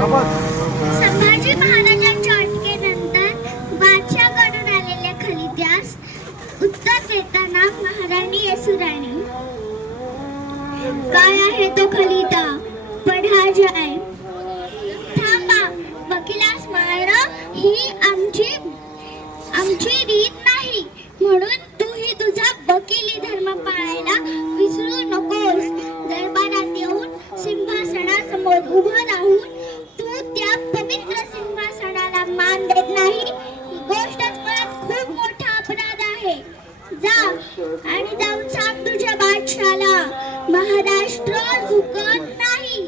संभाजी महाराजांच्या अटकेनंतर बादशाहकडून आलेल्या खलित्यास उत्तर देताना महाराणी येसुराणी, काय आहे तो खलिता? पढा जाय. थांबा, वकिलास मारा ही आमची रीत नाही, म्हणून तूही तुझा वकिली धर्म पाळायला विसरू नकोस. दरबारात येऊन सिंहासनासमोर उभं राहून तू त्या पवित्र सिंहासनाला मान देत नाही, ही गोष्टच मुळात खूप मोठा अपराध आहे. जा आणि जाऊन सांग तुझ्या बादशाला, महाराष्ट्र झुकत नाही,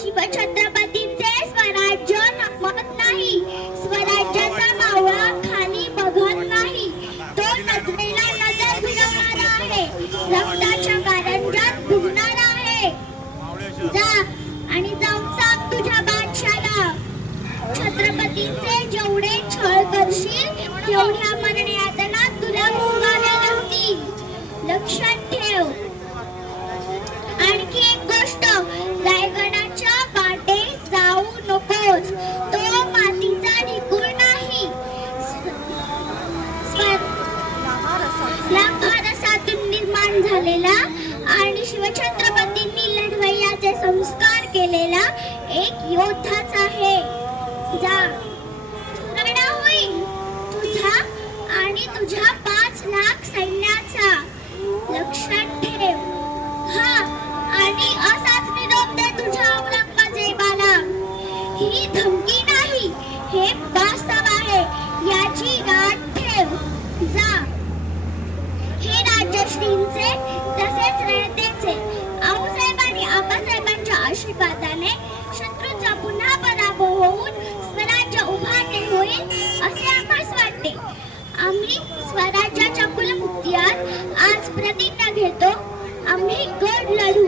शिवछत्रपतींचे स्वराज्य नमत नाही, स्वराज्याचा मावळा खाली बघत नाही, तो नजरेला नजर भिडवणारा आहे, रक्ताच्या कारंजात डुबणारा आहे. जा आणि जाऊन सांग तुझ्या बादशाला, छत्रपतींचे जेवढे छळ करशील तेवढ्या मरणयातना तुला भोगाव्या लागतील. लक्षात ठेव. आणखी एक गोष्ट, रायगडाच्या वाटे जाऊ नकोस, तो मातीचा ढिकूळ नाही. लांभारसातून निर्माण झालेला आणि शिवछत्रपतींनी लढवय्याचे संस्कार केलेला एक योद्धाच आहे. जा, चुराडा होईल तुझा आणि तुझ्या 5 लाख सैन्याचा. लक्षात ठेव. हा, आणि असाच निरोप दे तुझ्या औरंगजेबाला. ही धमकी नाही, हे वास्तव आहे, याची गाठ ठेव. जा. हे राजश्रींचे तसेच रणतेचे आऊसाहेब आणि आबासाहेबांच्या आशीर्वादाने शत्रूचा पुन्हा पराभव होऊन स्वराज्य उभारणे होईल असे आम्हास वाटते. आम्ही स्वराज्याच्या कुलमुक्तीवर आज प्रतिज्ञा घेतो. आम्ही गड लढू,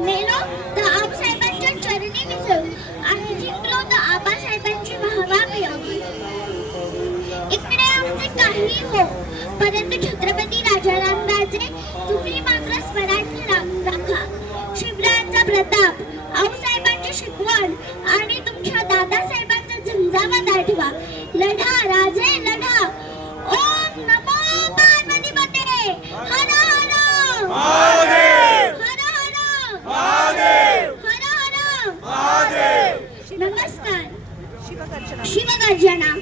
मेलो तर आबासाहेबांच्या चरणी मिसळू आणि जिंकलो तर आबासाहेबांची वाहवा मिळवू. इकडे आमचे काही हो, परंतु छत्रपती राजारामराजे तुम्ही मात्र स्वराज्य राखा. शिवरायांचा प्रताप, आऊसाहेबांची शिकवण आणि तुमच्या दादासाहेबांचा झंझावात आठवा. लढा राजे लढा. ओम नमो पार्वतीपते. हर हर महादेव. हर हर महादेव. हर हर महादेव. नमस्कार. शिवगर्जना.